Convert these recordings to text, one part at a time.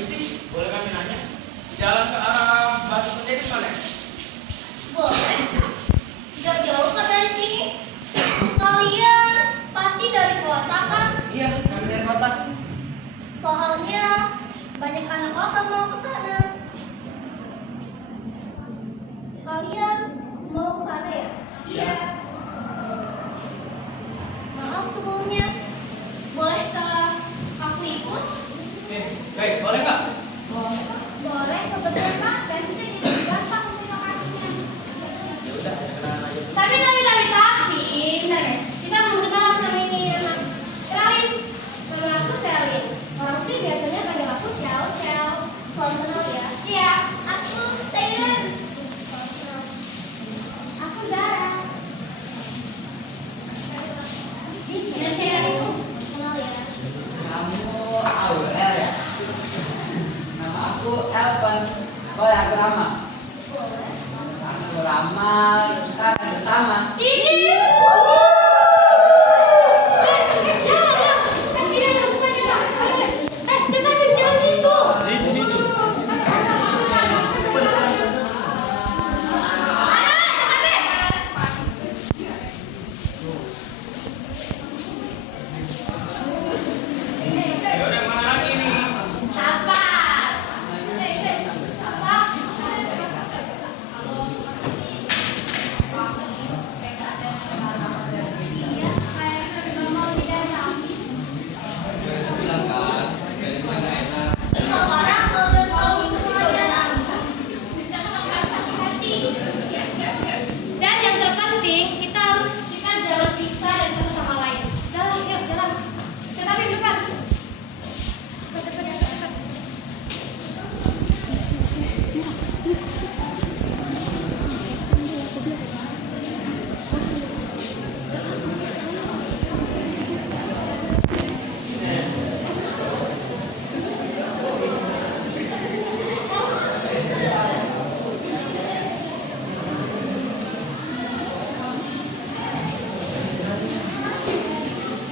Permisi, boleh kami nanya? Jalan ke arah Batu Penjari mana? Boleh. Tidak jauh kan dari sini? Kalian pasti dari kota kan? Iya, kami dari kota. Soalnya banyak anak kota mau ke sana. Kalian mau ke sana ya? Iya. Maaf sebelumnya. Bolehkah aku ikut? Guys, boleh nggak? Boleh, kebetulan Pak. Dan kita jadi gampang untuk lokasinya. Ya udah, aja kenalan aja. Tapi, bentar guys. Kita belum kenalan sama ini anak. Kenalin, nama aku Selin. Orang sih biasanya panggil aku Cel. Selalu kenal ya. Iya, aku Selin. Aku Zara. Yang Selin itu kenal ya. Kamu Aurel ya? Nama aku Elvan. Boleh aku Rama? Boleh. Aku Rama, kita akan bersama. Ini. Ya udah, mana lagi nih? Dan yang terpenting kita jalan pisah dan satu sama lain. Jalan, yuk jalan. Tetapi depan. Cepat.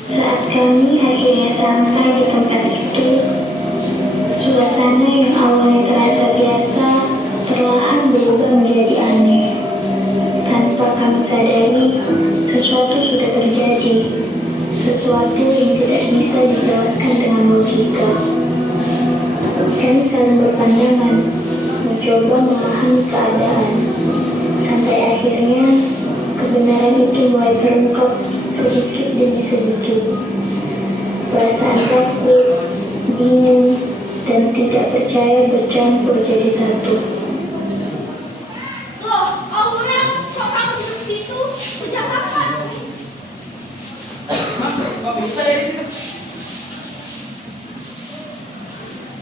Saat kami akhirnya sampai di tempat itu, suasana yang awalnya terasa biasa perlahan berubah menjadi aneh. Tanpa kami sadari, sesuatu sudah terjadi. Sesuatu yang tidak bisa dijelaskan dengan logika. Kami saling berpandangan, mencoba memahami keadaan. Sampai akhirnya, kebenaran itu mulai terungkap sedikit demi sedikit. Perasaan takut, bingung, dan tidak percaya bercampur jadi satu. Loh, Aurel, kok kamu duduk situ? Sejak kapan? Hah? Kok bisa dari situ?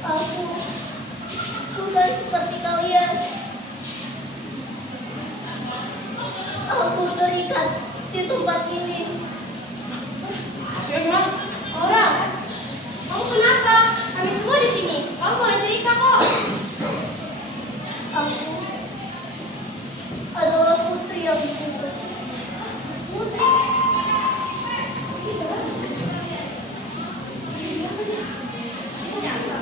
Aku bukan seperti kalian. Aku terikat di tempat ini. Maksudnya gimana? Orang, kamu kenapa? Kami semua di sini. Kamu boleh cerita kok. Aku adalah putri yang dikutuk. Putri? Ini nyata.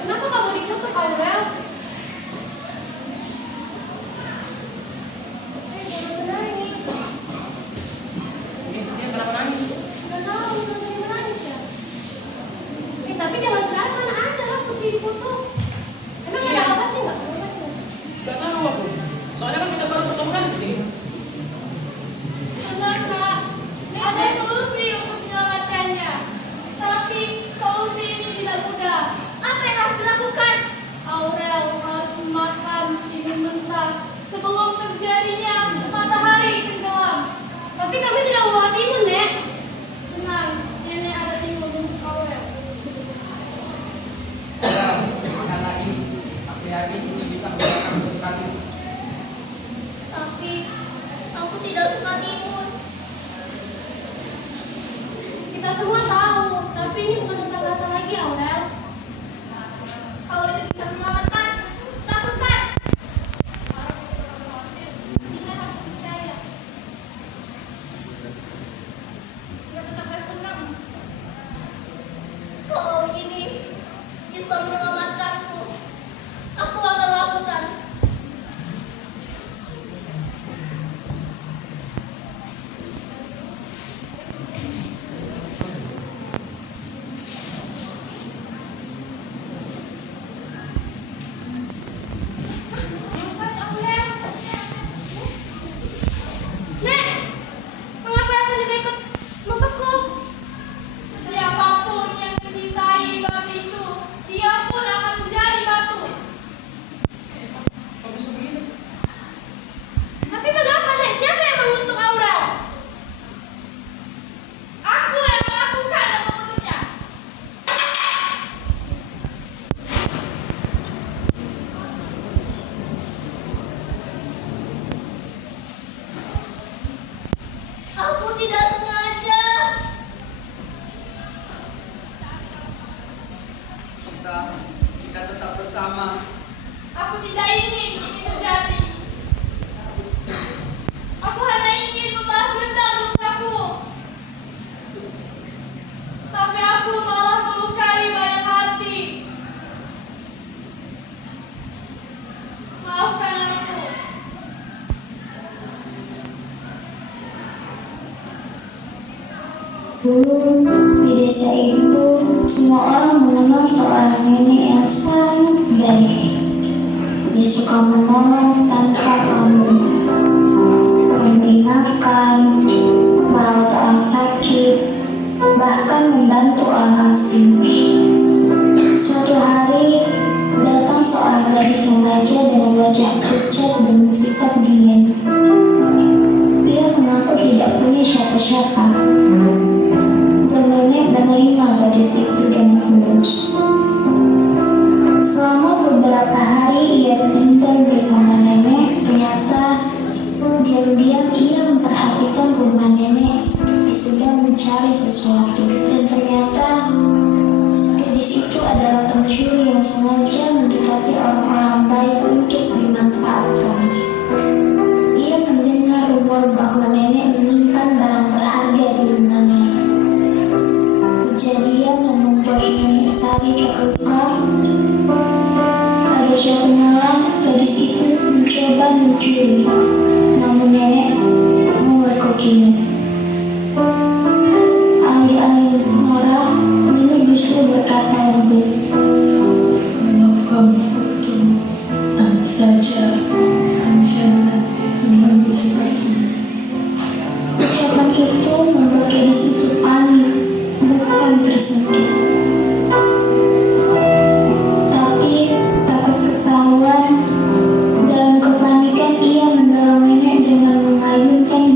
Kenapa kamu dikutuk, Aurel? Jangan menangis. Dia kenapa nangis? Nggak tahu, kenapa dia menangis ya? Tapi jangan sekarang, mana ada lah putri dikutuk. Emang ada apa sih? Nggak perlu kan? Gak tahu aku. Soalnya kan kita baru ketemu kan di sini. Benar, Kak. Ada solusi untuk menyelamatkannya. Tapi solusi ini tidak mudah. Apa yang harus dilakukan? Aurel harus makan timun mentah sebelum terjadinya matahari tenggelam. Tapi kami tidak membawa timun, Nek. Tenang, Nenek ada timun untuk Aurel. Makanlah ini. Aku yakin ini bisa membuat kamu tertarik. Tapi Dulu di desa itu semua orang mengenal seorang nenek yang sangat baik. Dia suka menolong tanpa pamrih, memberi makan, merawat orang sakit, bahkan membantu orang asing. Suatu hari datang seorang gadis remaja dengan wajah pucat dan bersikap dingin. Dia mengaku tidak punya siapa-siapa. Dan nenek menerima gadis itu dengan tulus. Selama beberapa hari ia tinggal bersama nenek, ternyata diam-diam ia memperhatikan rumah nenek seperti sedang mencari sesuatu. Dan ternyata gadis itu adalah pencuri yang sengaja mendekati orang-orang baik untuk dimanfaatkan. Ia mendengar rumor bahwa nenek menyimpan barang berharga di rumahnya. Kejadian yang membuat nenek Sari terluka. Pada suatu malam, gadis itu mencoba mencuri, namun nenek memergokinya. Alih-alih marah, nenek justru berkata lembut, Maafkan aku, hanya saja kami jangan kembali seperti itu. ucapan itu membuat gadis itu panik, bukan tersentuh.